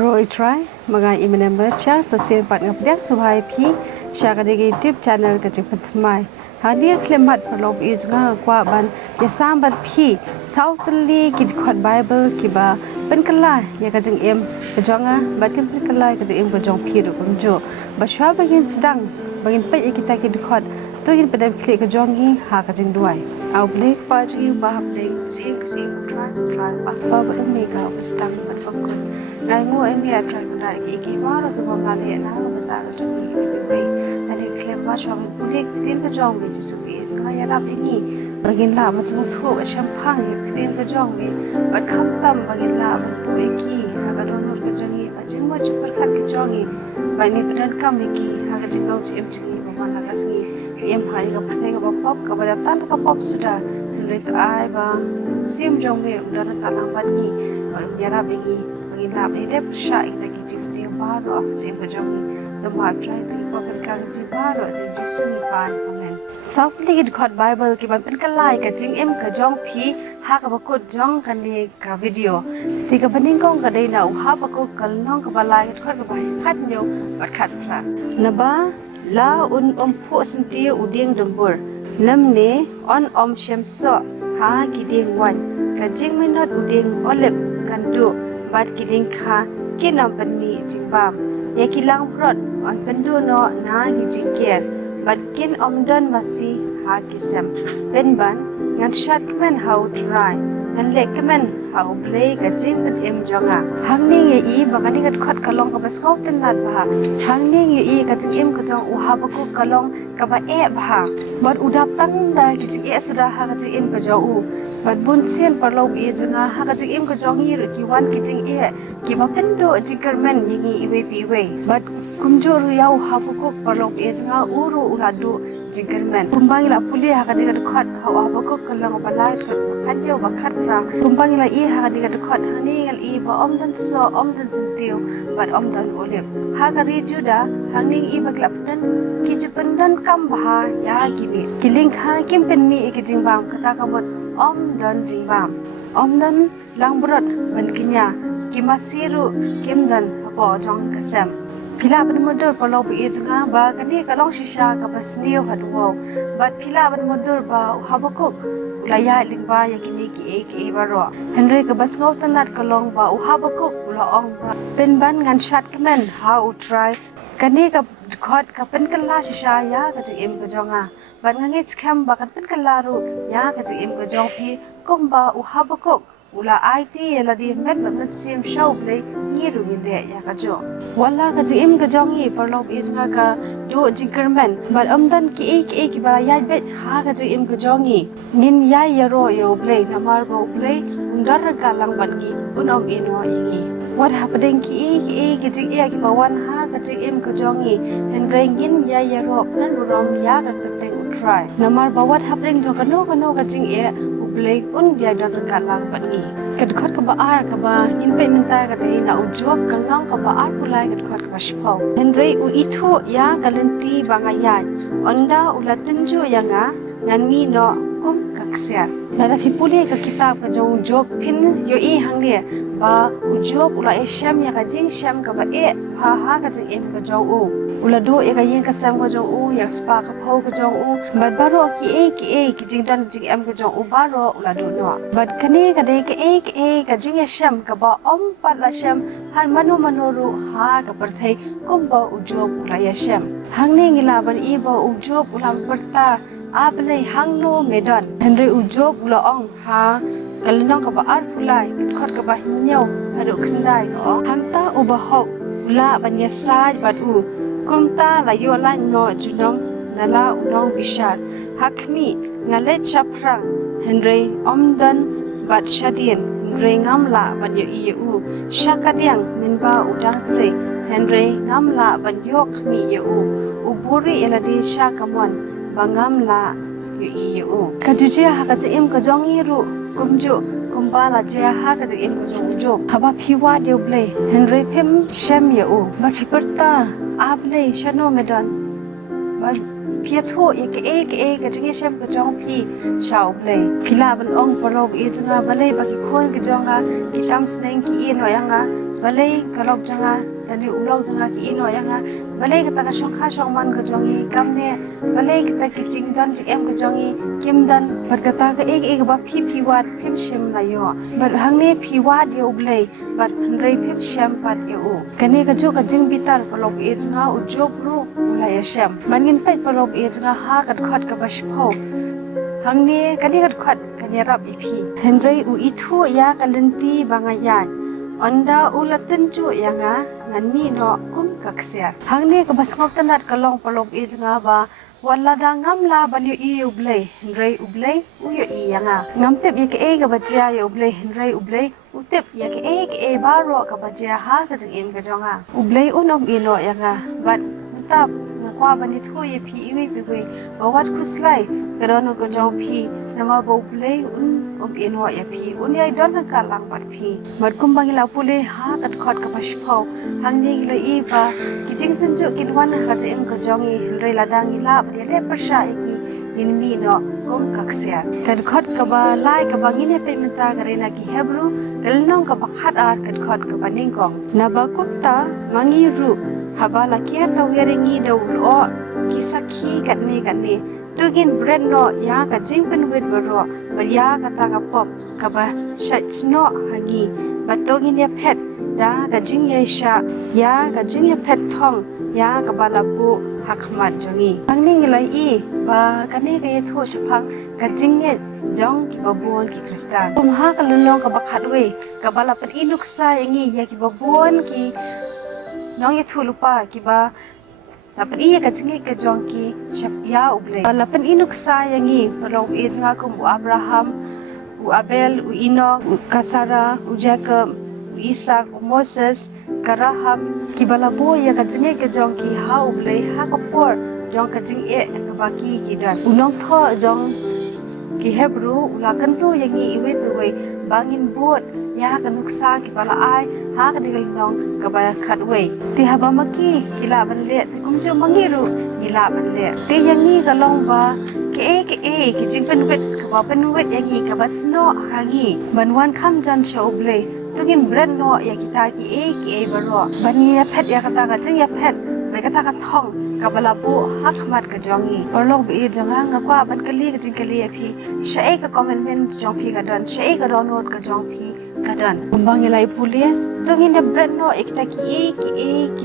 Roy try magai imene cha sasir pat ngapdiak subhai phi shagade YouTube channel ka chipatmai hadia klemat prolob is nga kwa ban ya sambat phi southly dkhot Bible kiba pynkylla ya ka jing em ka jonga bat kan pynkylla ka jing em ka jong phi ru kunjo ba shwa bagin sedang bagin pe kita dkhot to gin padam kle ka jongi ha ka jing duai au blek pa ji ba hab dei sim try alpha ba me ka stang ba pakun ngai ngo em ya try ka dai ki ba ro ka ba le na ba ta ka jongi we ani klem ba shwa ba pulik tin ka jong we ji su bi ka ya rap ni bagin la ba su thu ba sham phang tin ka jong we ba kham tam bagin la ba pu ki ha ka don ka jongi ba jing mo chu khat ka jongi ba ni padan kam ki ha ka jing ngau chi em chi ba ma la rasngi em hai ka pathe ka pop ka ba tan ka pop suda rit ai ba sim jong me udar ka lang bat ni ba yara be ni bagin la ni lep sha ina ki jis ni ba ro sim ka jong ni the ma try to pop ka ji ba ro the jis ni ban amen southly dkhot Bible ki ban pynkylla ka jing em ka jong phi ha ka ba ko jong kan ni ka video ti ka baning kong ka dei na u ha ba ko kal nong ka ba lai dkhot ka ba khat nyo ba khat pra na ba la un phu sinti uding dumbur namne on shem so ha giding wan ka jing me not uding olep kan du bat giding kha kinam pan mi jingbam ya kilang prot on kan du no na gi jingker bat kin don masi ha kisam ben ban ngan shat kmen how try ngan lek kmen how play ka jing pan em jonga hangning ye I bakani kat khot kalong ka baskop ten nat ba hangning ye I ka jing em ka jong u ha ba ko kalong ka ba e ba bat udap tan da ki jing e suda ha ka jing em ka jong u bat bun sian parlo e jonga ha ka jing em ka jong hi ru ki wan ki jing e ki ba pen do jinkermen yingi iwe pi we bat kumjo ru yau ha ba ko parlo e jonga uru uradu jinkermen kumbang la puli ha ka diga khot ha ba ko kalong ba lai ka khat yo ba khat ra kumbang la I ha ka diga khot ha ni ngal I ba dan so dan jintiu bat dan olep ha ka ri juda hangning I ba klap dan ki jupan dan kam ba ya gini kiling kha kim pen mi ki jingbam kata ka bot dan jingbam dan langbrot ban kinya kimasiru kimdan apo jong kasam pila ban modur polo bi junga ba kani kalong shisha ka basniyo hadwo bat pila ban modur ba habakuk ulaya lingba yakini ki baro henry ka basngau tanat kalong ba habakuk ula ong ba pen ban ngan shat kemen how try kani ka khot ka pynkylla shisha ya ka jim ka jonga ban ngangi scam ba ka pynkylla ru ya ka jim ka jong phi komba habakuk ula IT la di met la sim show play ni ru ni de ya ka jo wala ka jim ka jongi parlob is nga ka do jinkerman but dan ki ba ya bet ha ka jim ka jongi nin ya yaro yo play na mar bo play undar ka lang ban gi unom ino ingi what happening ki jing ki ba wan ha ka jim ka jongi and rengin ya yaro plan rom ya ka teng try na mar ba what happening jo ka no ka jing play dia dar ka lang ban ni kad khot ka ba ar ka ba in pe min ta ka dei na u job ka lang ka ba ar kulai kad khot ka ba shpau henry u ithu ya kalenti banga ya onda ulatin jo yanga ngan mi no kum kakser la fi puli ka kitab ka jo job pin yo I hang le ba u job ula e sham ya ka jing sham ka ba e ha ka jing em ka jo u ula do e ka yen ka sam ka jo u ya spa ka phau ka jo u bat baro ki jing dan jing em ka jo u baro ula do no bat kane ka dei ka ka jing ya sham ka ba pat la sham han manu ru ha ka parthai kum ba u job ula ya sham hang ne ngila ban I ba u job ula parta ablei hangno medon henry u job ula ong ha kalnong ka ba ar pulai khot ka ba nyau adu khandai ko hamta u ba hok ula ban ya sai bat u kumta la yo la no junong nala unong bishar hakmi ngale chaprang henry dan bat shadien henry ngamla ban yo I u shakadiang minba udang tre henry ngamla ban yok mi yo u buri eladi shakamon bangamla yo I u kajuje ha ka jim ka jongi ru kumju kumbala je ha ka jim ka jong jo haba phiwa deu play henry phem shem yo u ba phiperta ablei shano medan ba พียทุยกเอก็จึงเชมก็จองพี่ชาวเลยพิลาบันองพอลบอีจังบัลเลยบักคนก็จองกิตามสเนงกีอินว่ายังบัลเลยก็ลบจังอันนี้อุลองจังกีอินว่ายังบัลเลยก็ตะกชงข้าชงมันก็จองกำเนี่ยบัลเลยก็ตะกิจิงดันจิเอ็มก็จองกิมดันบัดก็ตะก็เอกบัพี่วัดพิมเชมลายอบัดหังเนี่ยพี่วัดเดียวเลยบัดเรยพิมเชมปัดเดียวกันเนี่ยก็จูก็จึงบิตาพอลบอีจังอุจบรูลายเชมมันเงินไปพอลบอีจังหากัดขอดกับบัชพอหังนี้กันนี่กัดขอดกันเนี่ยรับอีพีเฮนรี่อุอีทัวยากันลินตีบางอย่างอันดาอุลตันจูยังงันมีเนาะกุ้มกักเสียหังนี้ก็บัสงบตันนัดก็ลองพอลบอีจังบ่าวันละดังงำลาบันอยู่อีอุบเลยเฮนรี่อุบเลยอุยอียังงำเต็บยังเอกับบัจยาอุบเลยเฮนรี่อุบเลยอุเต็บยังเอบาร์โรกับบัจยาฮาก็จึงเอ็มก็จงอุบเลยอุนอมอีเนาะยังบัดตับว่าบันนี้ทุยพีอีวีไปว่าวัดคุสไลกระดอนก็จองพีนมาบุบเลยอินว่าพียัยดอนกันลังบัดพีบัดกุมบังลาปุเลหากัดขอดกับบัชพาวหังนี้เลยอีบากิจิงตันจุกินวันก็จะเอ็มก็จองเรลาดังอีลาบัดเล็บประชาอีกียินมีเนาะกุมกักเสียกัดขอดกับไล่กับบังนี้เป็นมันตากระเรนักเฮบรูกัลน้องกับบักขัดอาร์กัดขอดกับบันนิงกองนาบากุมตามังยีรูHabala kiar tau yaringi daulo kisaki katne tugin bread no ya ka jingpen wit baro barya ka ta ka pop ka ba shachno hangi batogin ya pet da ka jing ya sha ya ka jing ya pet thong ya ka balabu hakmat jongi angning lai I ba kane ka yetho shapang ka jinget jong ki babon ki kristan kumha ka lulong ka bakhatwe ka balapan inuksa yangi ya ki babon kiน้องยทูลุปากิบาลาเป็นอีกจึงกจองกีชับยาอุบเลยลาเป็นอินุกซาอย่างงี้มาลงอีจงอาคุมอุอับราฮัมอุอัเบลอุอินอกอุคาซาราอุเจคอบอุอิสักอุโมเสสกะราฮัมกิบาลาโบยากจึงกจองกีฮาอุบเลยฮากปอร์จองกจึงกบากีกิดันอุน้องท่อจองกีเฮบรูอุลากันตู้อย่างงี้อีเวไปเวบางินบูดยากันนุกซากิบาลาไอหากันดิลน้องกับบาขัดเวที่ฮาบามักกี้กิลาบันเละที่กุมจูมังยีรูกิลาบันเละที่ยังงี้ก็ลองบาเกเอกิจิงเป็นเวทกับว่าเป็นเวทยังงี้กับว่าสโนหางี้บันวันคำจันชอบเลยตุกินเบรนโนยากิตากิเอบารอบันนี้เพชรยากตากจึงยาเพชรไปกตากท่องกับบลาบูฮักมัดกจองงี้บอลงไปอีจังหางกว่าบันกะลีกจิงกะลีพีเชก็คอมเมนต์จองพีกระดอนเชก็ดอนโนดกจองพีkadan umbang ilai pulia tungin de brand no ekta ki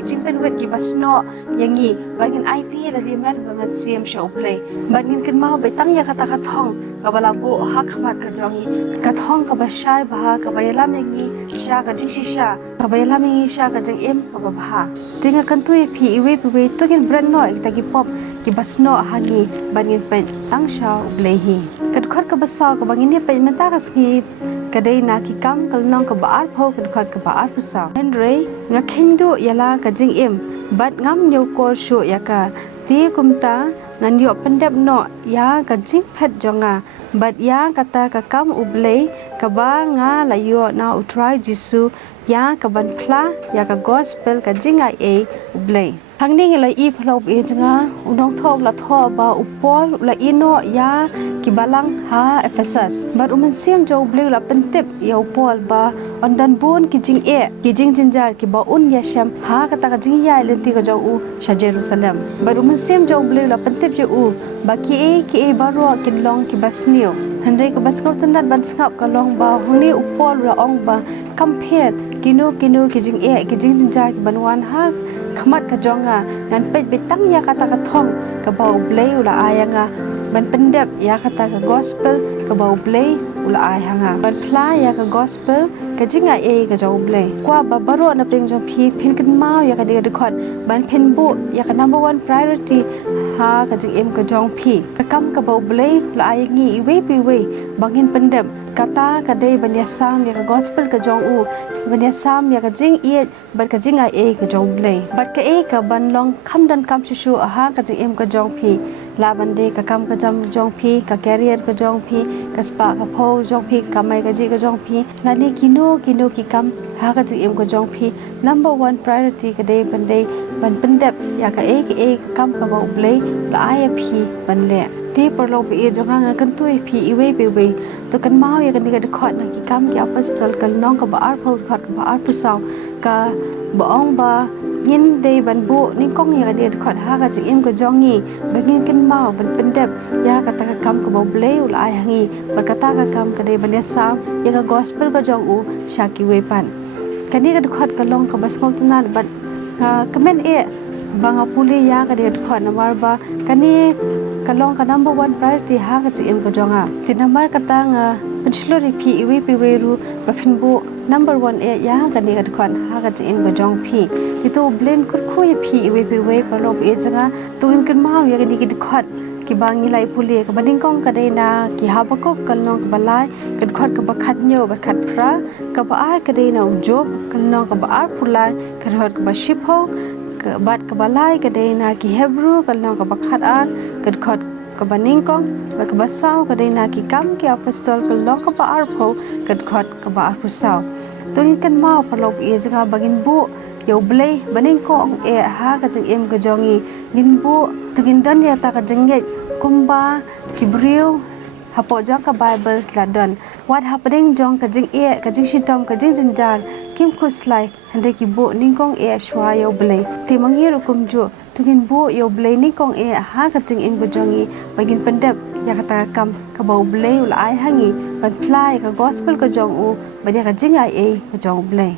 chimpen wet ki basno yangi bangin IT la di men bangat siam show play bangin kin mau be tang ya kata ka thong ka bala bo ha khamat ka jongi ka thong ka ba shai ba ka ba yala mengi sha ka jing sha ka ba yala mengi sha ka jing em ka ba bha tinga kan tu phi iwe pe tungin brand no ekta ki pop ki basno hani bangin pe tang sha play hi kat khot ka basa ka bangin ne pe menta ka ski kadai na ki kam kal nong ka baar pho kan khot ka baar pusa henry nga khindu yala ka jing em bat ngam nyo ko shu yaka ti kumta ngan yo pandap no ya ka jing phet jonga bat ya kata ka kam ublei ka ba nga la yo na utrai jisu ya ka ban khla ya ka gospel ka jing ai e ublei hang ning la I phlop e janga unong thok la tho ba upol la ino ya ki balang ha ephesus but uman siam jo bleu la pentep ya upol ba ondan bun ki jing jinjar ki ba un ya sham ha ka ta ka jing ya lenti ka jo u sha jerusalem but uman siam jo bleu la pentep ya u ba ki e ba ro kin long ki basnio hanre ka bas ko tanat ban skap ka long ba huni upol la ong ba compare kino ki jing jinjar ki banwan ha khmat ka jonga ngan pe tang ya kata ka thong ka bau blei ula ayanga ban pendep ya kata ka gospel ka bau blei ula ay hanga ban khla ya ka gospel ka jinga e ka jau blei kwa babaro na pring jong phi phin kan mau ya ka de khot ban phin bu ya ka number 1 priority ha ka jing em ka jong phi ka kam ka bau blei ula ay ngi we pi we bangin pendep kata kadai banya sam ya gospel ka jong u banya sam ya ka jing e bat ka jing ai e ka jong blei bat ka e ka ban long kham dan kam shu aha ka jing em ka jong phi la ban de ka kam ka jam jong phi ka career ka jong phi ka spa ka pho jong phi ka mai ka ji ka jong phi la ni kino ki kam ha ka jing em ka jong phi number 1 priority ka de ban pendep ya ka e kam ka ba blei la ai phi ban le ti perlo bi jong ha kan tu phi i we to kan mau ya kan ni ka khot na ki kam ki apostol kal nong ka ba ar pho khat ba ar pu sau ka bong ba yin de ban bu ni kong ya de khot ha ka jing em ka jong ni ba ngin kan mau ban pendep ya ka ta ka kam ka ba blei la ai hangi ba ka ta ka kam ka de ban ya sam ya ka gospel ka jong u sha ki we pan kan ni ka khot ka long ka bas ngom tu na ban comment e banga puli ya ka de khot na mar ba kan ni kalong ka number 1 priority ha ka em ka jonga ti number ka ta nga penslori phi iwi pi we ru ba phin bu number 1 e ya ka ni ka khon ha ka em ka jong phi ti to blend kur khu ye phi iwi pi we pa lo e janga to in kan mau ya ka ni ki khot ki bangi lai puli ka baning kong ka de na ki ha ba ko kalong ka balai ka khot ka ba khat nyo ba khat pra ka ba ar ka de na job kalong ka ba ar pulai ka hot ka ba ship ho bat ka balai ka de na ki hebrew kalong ka ba khat ar ka khot ka baning kong ba ka ba sau ka de na ki kam ki apostol kalong ka ba ar pho ka khot ka ba ar pu sau to ni kan mau pa lo e janga bagin bu yo blei baning kong e ha ka jing em ka jongi gin bu to gin dan ya ta ka jingge kumba kibriu hapo jong ka bible kladan what happening jong ka jing e ka jing shitom ka jing jinjar kim khuslai hande ki bo ningkong e shwa yo blei ti mangi ru kum ju tugin bo yo blei ningkong e ha ka jing em ka jongi bagin pendep ya kata kam ka bo blei ul ai hangi ban plai ka gospel ka jong u ba ya ka jing ai e ka jong blei